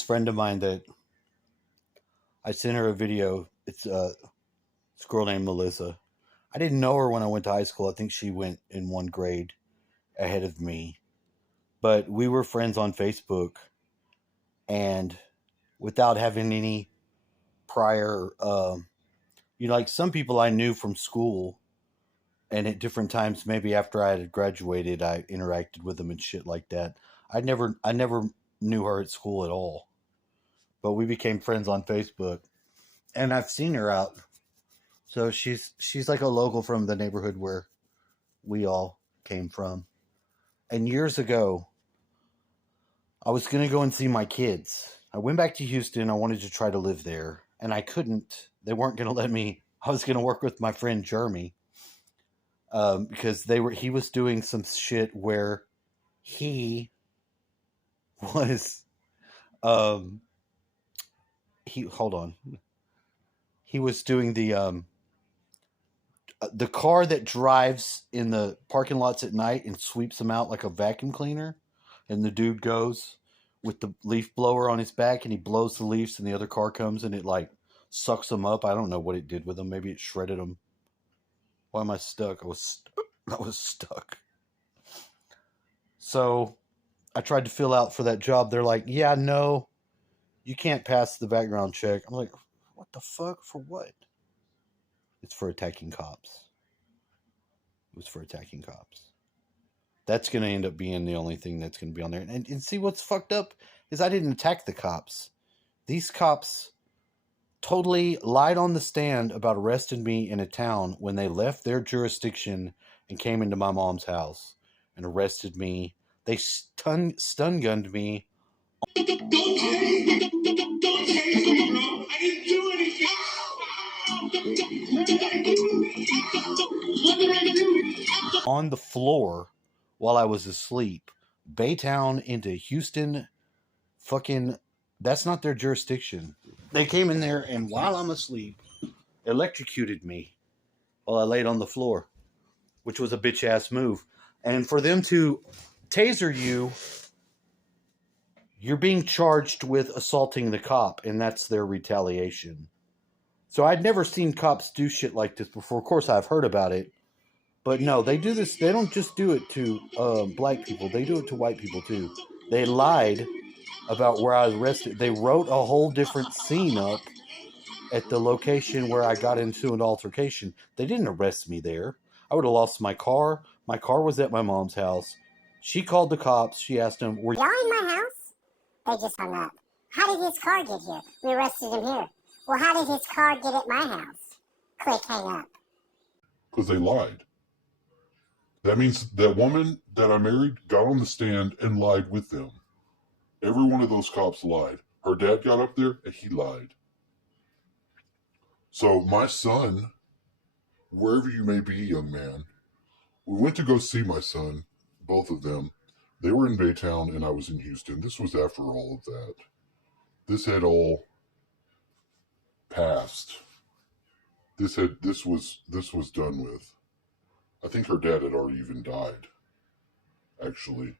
this friend of mine that I sent her a video. It's a girl named Melissa. I didn't know her when I went to high school. I think she went in one grade ahead of me. But we were friends on Facebook, and without having any prior, like some people I knew from school, and at different times, maybe after I had graduated, I interacted with them and shit like that. I never knew her at school at all, but we became friends on Facebook, and I've seen her out. So she's like a local from the neighborhood where we all came from. And years ago, I was going to go and see my kids. I went back to Houston. I wanted to try to live there, and I couldn't. They weren't going to let me. I was going to work with my friend Jeremy, because he was doing some shit where he was he hold on. He was doing the car that drives in the parking lots at night and sweeps them out like a vacuum cleaner. And the dude goes with the leaf blower on his back and he blows the leaves and the other car comes and it like sucks them up. I don't know what it did with them. Maybe it shredded them. Why am I stuck? I was stuck. So I tried to fill out for that job. They're like, yeah, no, you can't pass the background check. I'm like, what the fuck? For what? It's for attacking cops. It was for attacking cops. That's going to end up being the only thing that's going to be on there. And see what's fucked up is I didn't attack the cops. These cops totally lied on the stand about arresting me in a town when they left their jurisdiction and came into my mom's house and arrested me. They stun gunned me. Don't take me, bro. I didn't do anything. On the floor while I was asleep. Baytown into Houston, fucking, that's not their jurisdiction. They came in there and while I'm asleep, electrocuted me while I laid on the floor, which was a bitch ass move. And for them to taser you, you're being charged with assaulting the cop, and that's their retaliation. So I'd never seen cops do shit like this before. Of course, I've heard about it. But no, they do this. They don't just do it to black people. They do it to white people, too. They lied about where I was arrested. They wrote a whole different scene up at the location where I got into an altercation. They didn't arrest me there. I would have lost my car. My car was at my mom's house. She called the cops. She asked them, were y'all in my house? They just hung up. How did his car get here? We arrested him here. Well, how did his car get at my house? Click, hang up. Because they lied. That means that woman that I married got on the stand and lied with them. Every one of those cops lied. Her dad got up there and he lied. So my son, wherever you may be, young man, we went to go see my son, both of them. They were in Baytown and I was in Houston. This was after all of that. This had all passed. This was done with. I think her dad had already even died. Actually,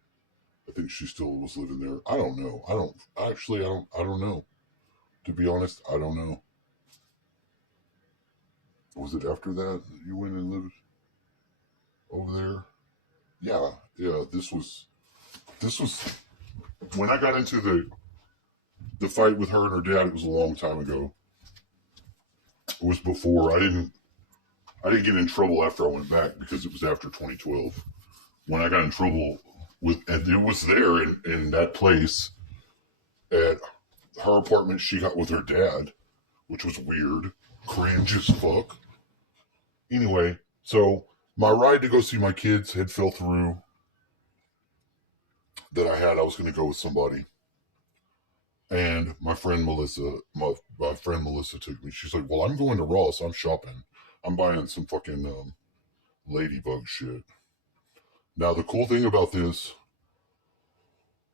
I think she still was living there. I don't know. I don't know. To be honest, I don't know. Was it after that you went and lived over there? Yeah. This was when I got into the fight with her and her dad. It was a long time ago. It was before I didn't get in trouble after I went back because it was after 2012 when I got in trouble with, and it was there in that place at her apartment she got with her dad, which was weird, cringe as fuck. Anyway, so my ride to go see my kids had fell through. I was going to go with somebody, and my friend Melissa took me. She's like, "Well, I'm going to Ross. I'm shopping. I'm buying some fucking ladybug shit." Now, the cool thing about this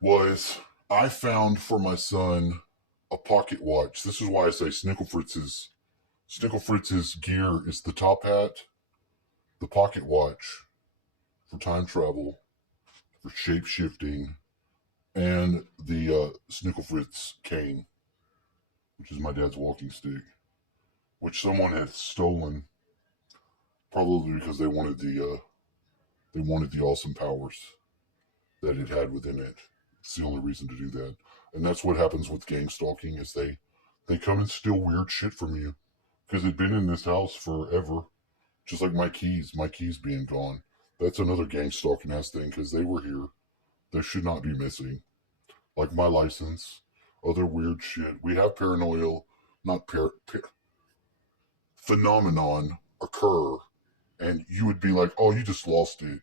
was I found for my son a pocket watch. This is why I say Snickle Fritz's gear is the top hat, the pocket watch for time travel, for shape shifting, and the Snicklefritz cane, which is my dad's walking stick, which someone had stolen, probably because they wanted the awesome powers that it had within it. It's the only reason to do that, and that's what happens with gang stalking is they come and steal weird shit from you because it'd been in this house forever. Just like my keys being gone. That's another gang stalking ass thing because they were here. They should not be missing. Like my license, other weird shit. We have paranoia, not phenomenon occur, and you would be like, "Oh, you just lost it."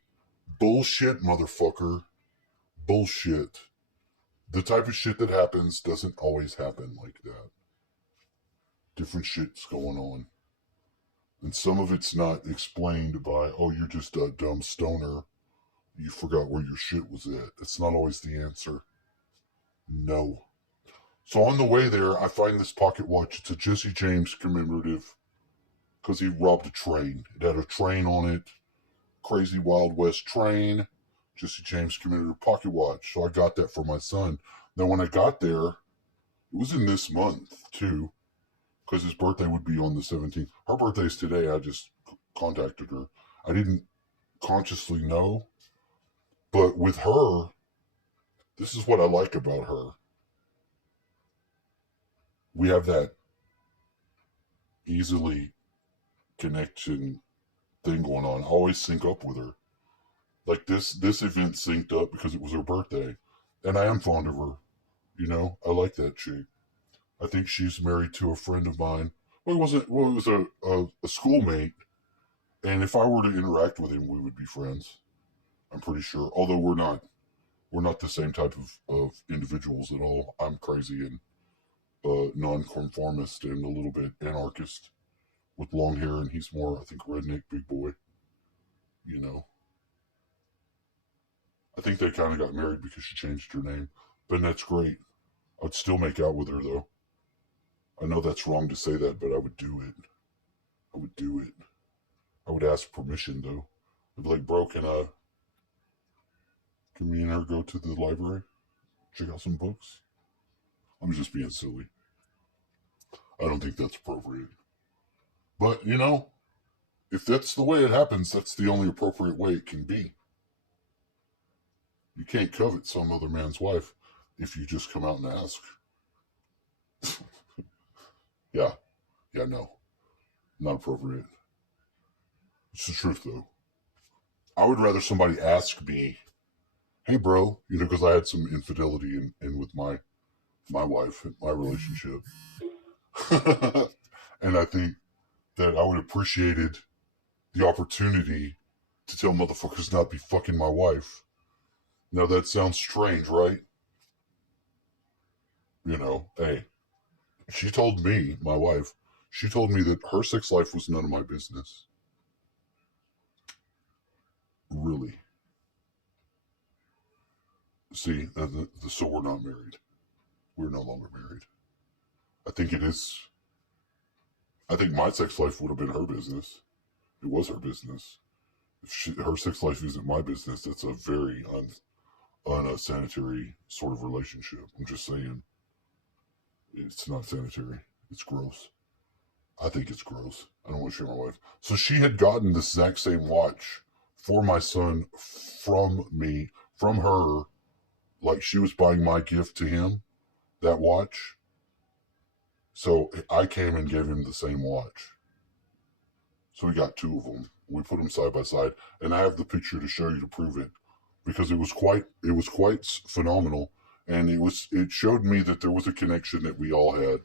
Bullshit, motherfucker. Bullshit. The type of shit that happens doesn't always happen like that. Different shit's going on. And some of it's not explained by, oh, you're just a dumb stoner. You forgot where your shit was at. It's not always the answer. No. So on the way there, I find this pocket watch. It's a Jesse James commemorative because he robbed a train. It had a train on it. Crazy Wild West train. Jesse James commemorative pocket watch. So I got that for my son. Then when I got there, it was in this month too, because his birthday would be on the 17th. Her birthday's today. I just contacted her. I didn't consciously know, but with her, this is what I like about her. We have that easily connection thing going on. I always sync up with her. Like this event synced up because it was her birthday, and I am fond of her. You know, I like that chick. I think she's married to a friend of mine. Well, it wasn't. Well, it was a schoolmate, and if I were to interact with him, we would be friends. I'm pretty sure. Although we're not the same type of individuals at all. I'm crazy and nonconformist and a little bit anarchist with long hair, and he's more, I think, redneck big boy. You know, I think they kind of got married because she changed her name, but that's great. I'd still make out with her though. I know that's wrong to say that, but I would do it. I would do it. I would ask permission though. I'd be like, bro, can me and her go to the library, check out some books? I'm just being silly. I don't think that's appropriate. But you know, if that's the way it happens, that's the only appropriate way it can be. You can't covet some other man's wife if you just come out and ask. Yeah, no, not appropriate. It's the truth though. I would rather somebody ask me, "Hey, bro," you know, because I had some infidelity in with my wife and my relationship, and I think that I would have appreciated the opportunity to tell motherfuckers not be fucking my wife. Now that sounds strange, right? You know, hey, she told me, my wife, she told me that her sex life was none of my business. Really. See, so we're not married. We're no longer married. I think it is. I think my sex life would have been her business. It was her business. If her sex life isn't my business, that's a very unsanitary sort of relationship. I'm just saying. It's not sanitary. It's gross. I think it's gross. I don't want to share my wife. So she had gotten the exact same watch for my son from me, from her, like she was buying my gift to him, that watch. So I came and gave him the same watch. So we got two of them. We put them side by side, and I have the picture to show you to prove it, because it was quite phenomenal, and it showed me that there was a connection that we all had.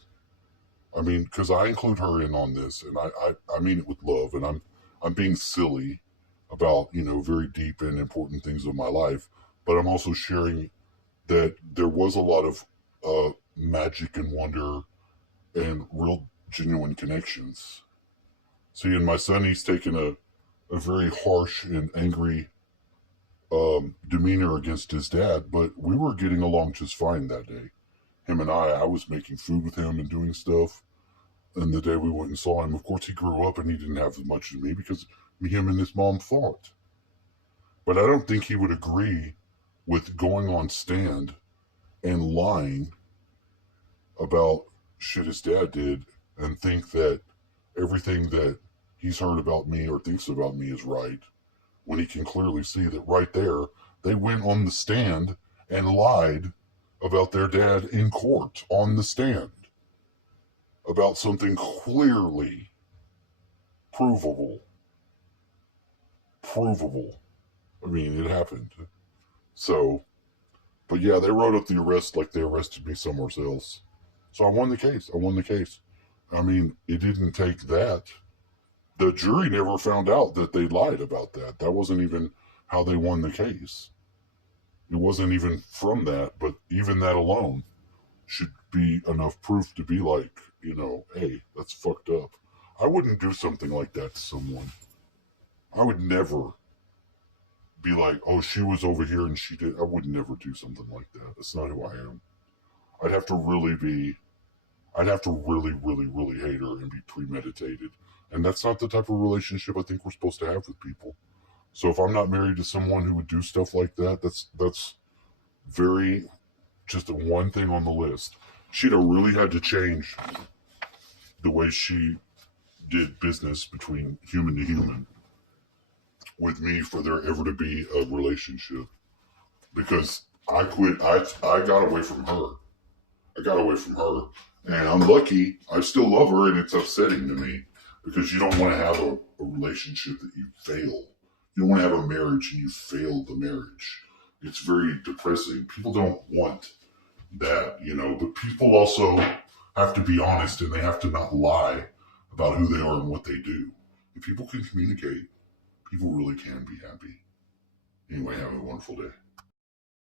I mean, because I include her in on this, and I mean it with love, and I'm being silly about, you know, very deep and important things of my life, but I'm also sharing that there was a lot of magic and wonder and real genuine connections. See, and my son, he's taken a very harsh and angry demeanor against his dad, but we were getting along just fine that day. Him and I was making food with him and doing stuff. And the day we went and saw him, of course, he grew up and he didn't have as much as me because him and his mom fought. But I don't think he would agree with going on stand and lying about shit his dad did and think that everything that he's heard about me or thinks about me is right, when he can clearly see that right there they went on the stand and lied about their dad in court on the stand about something clearly provable. Provable. I mean, it happened. So, but yeah, they wrote up the arrest like they arrested me somewhere else. So I won the case. I won the case. I mean, it didn't take that. The jury never found out that they lied about that. That wasn't even how they won the case. It wasn't even from that, but even that alone should be enough proof to be like, hey, that's fucked up. I wouldn't do something like that to someone. I would never be like, oh, she was over here and she did. I would never do something like that. That's not who I am. I'd have to really be, I'd have to really, really, really hate her and be premeditated. And that's not the type of relationship I think we're supposed to have with people. So if I'm not married to someone who would do stuff like that, that's very just a one thing on the list. She'd have really had to change the way she did business between human to human with me for there ever to be a relationship. Because I quit. I got away from her. I got away from her, and I'm lucky. I still love her, and it's upsetting to me because you don't want to have a relationship that you fail. You don't want to have a marriage and you fail the marriage. It's very depressing. People don't want that, but people also have to be honest and they have to not lie about who they are and what they do. If people can communicate, people really can be happy. Anyway, have a wonderful day.